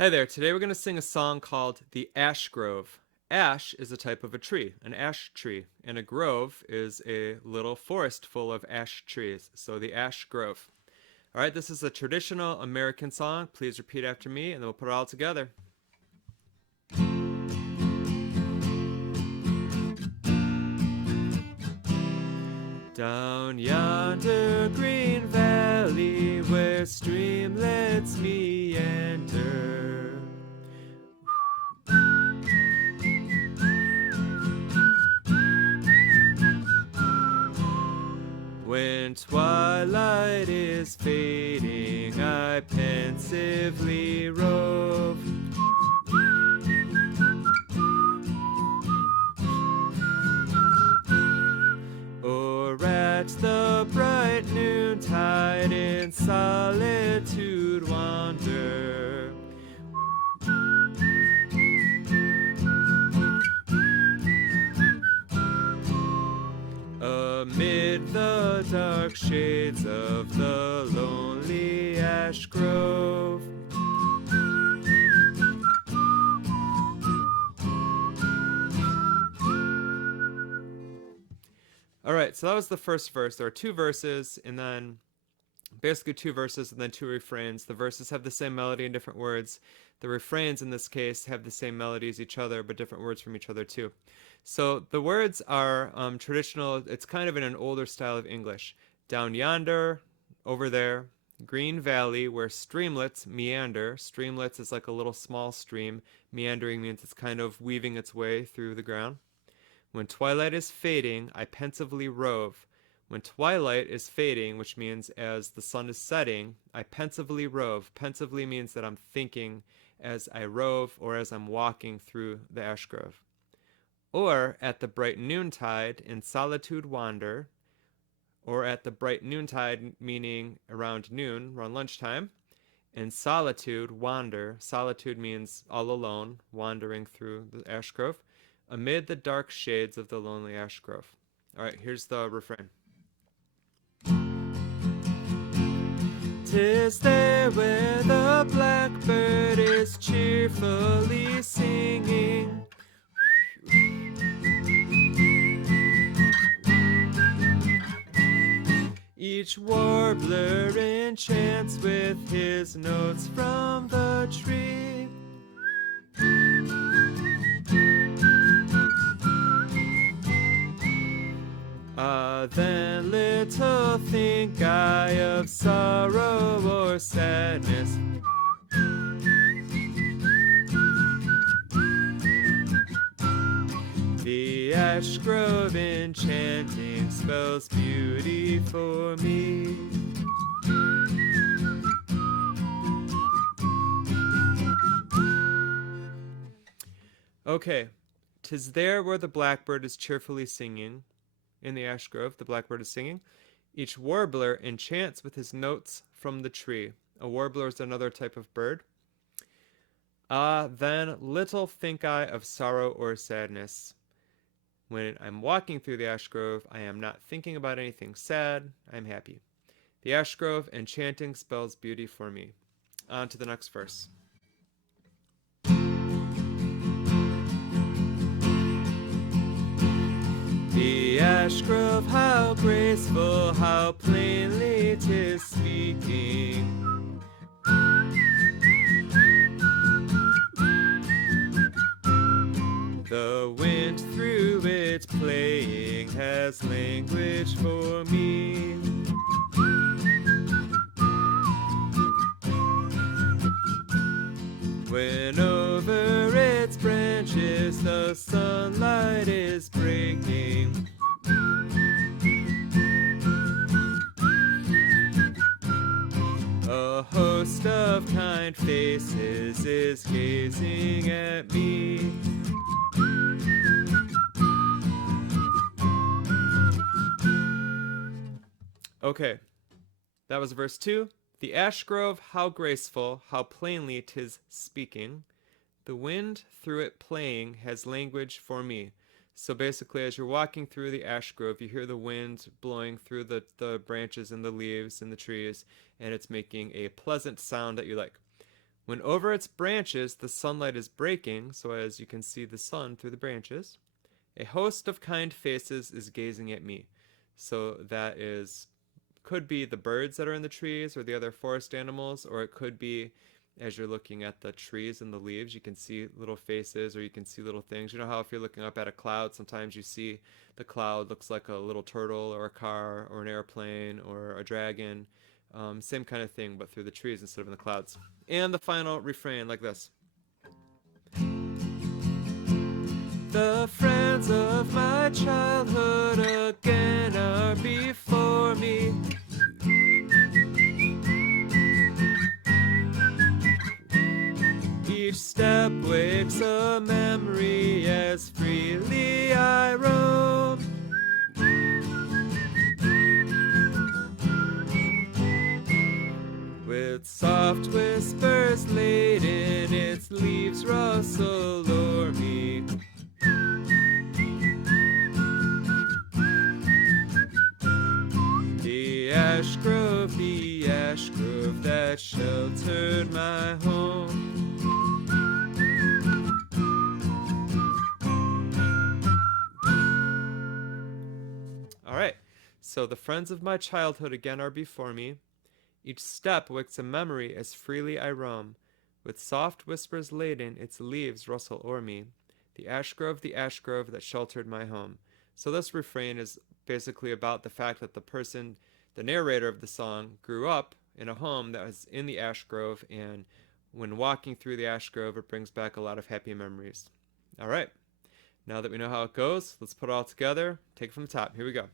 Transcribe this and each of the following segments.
Hi there, today we're going to sing a song called The Ash Grove. Ash is a type of a tree, an ash tree, and a grove is a little forest full of ash trees, so the Ash Grove. Alright, this is a traditional American song. Please repeat after me and then we'll put it all together. Down yonder green valley where streamlets meander, when twilight is fading, I pensively rove. Or at the bright noontide in solitude wander. Amid the dark shades of the lonely ash grove. Alright, so that was the first verse. There are two verses, and then basically two verses and then two refrains. The verses have the same melody and different words. The refrains in this case have the same melody as each other, but different words from each other too. So the words are traditional. It's kind of in an older style of English. Down yonder, over there, green valley where streamlets meander. Streamlets is like a little small stream. Meandering means it's kind of weaving its way through the ground. When twilight is fading, I pensively rove. When twilight is fading, which means as the sun is setting, I pensively rove. Pensively means that I'm thinking as I rove or as I'm walking through the ash grove. Or at the bright noontide in solitude wander, or at the bright noontide meaning around noon, around lunchtime. In solitude wander. Solitude means all alone, wandering through the ash grove, amid the dark shades of the lonely ash grove. All right, here's the refrain. 'Tis there where the blackbird is cheerfully singing. Each warbler enchants with his notes from the tree. Then little think I of sorrow or sadness. The ash grove enchanting spells beauty for me. Okay, 'tis there where the blackbird is cheerfully singing. In the ash grove, the blackbird is singing. Each warbler enchants with his notes from the tree. A warbler is another type of bird. Then little think I of sorrow or sadness. When I'm walking through the ash grove, I am not thinking about anything sad. I'm happy. The ash grove enchanting spells beauty for me. On to the next verse. The ash grove, how graceful, how plainly 'tis speaking. The wind through it playing has language for me. When over its branches the sunlight is breaking. A host of kind faces is gazing at me. Okay, that was verse 2. The ash grove, how graceful, how plainly 'tis speaking. The wind through it playing has language for me. So basically, as you're walking through the ash grove, you hear the wind blowing through the branches and the leaves and the trees, and it's making a pleasant sound that you like. When over its branches the sunlight is breaking, so as you can see the sun through the branches, a host of kind faces is gazing at me. So that is could be the birds that are in the trees or the other forest animals, or it could be as you're looking at the trees and the leaves, you can see little faces or you can see little things. You know how if you're looking up at a cloud, sometimes you see the cloud looks like a little turtle or a car or an airplane or a dragon. Same kind of thing, but through the trees instead of in the clouds. And the final refrain like this. The friends of my childhood again are before me. Each step wakes a memory as freely I roam. With soft whispers laden, its leaves rustle o'er me. The ash grove that sheltered my home. All right, so the friends of my childhood again are before me. Each step wakes a memory as freely I roam. With soft whispers laden, its leaves rustle o'er me. The ash grove that sheltered my home. So this refrain is basically about the fact that the narrator of the song, grew up in a home that was in the ash grove, and when walking through the ash grove, it brings back a lot of happy memories. All right, now that we know how it goes, let's put it all together. Take it from the top. Here we go.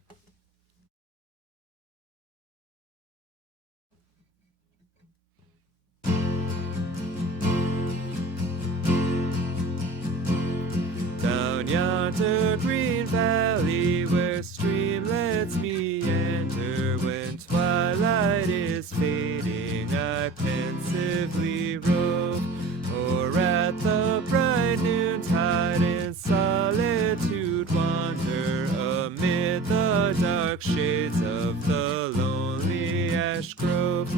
Down yonder green valley where streamlets meander, when twilight is fading, I pensively rove, or at the bright noontide in solitude wander, amid the dark shades of the lonely ash grove.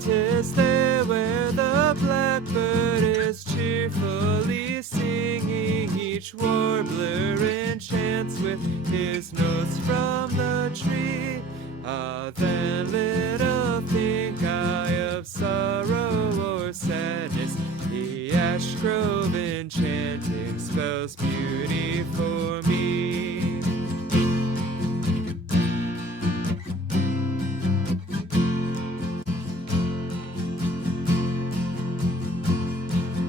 'Tis there where the blackbird is cheerfully singing, each warbler enchants with his notes from the tree. Ah, then little think I of sorrow or sadness, the ash grove enchanting spells beauty for me.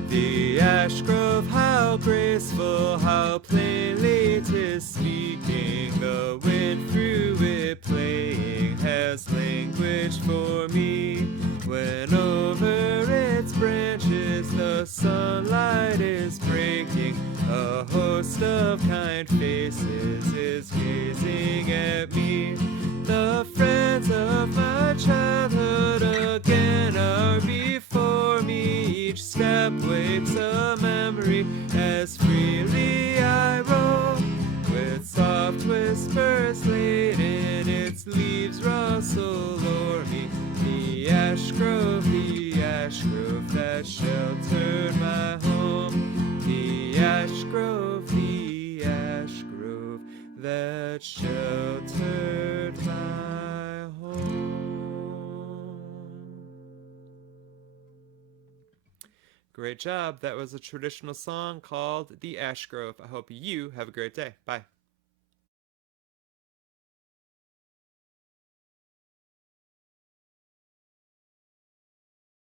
The ash grove, how graceful, how plainly 'tis speaking, the wind through it playing has language for me. When over its branches the sunlight is breaking, a host of kind faces is gazing at me. The friends of my childhood again are before me. Each step wakes a memory as freely I roam. With soft whispers laden, its leaves rustle o'er me. The ash grove that sheltered my home. The ash grove that sheltered my home. Great job. That was a traditional song called The Ash Grove. I hope you have a great day. Bye.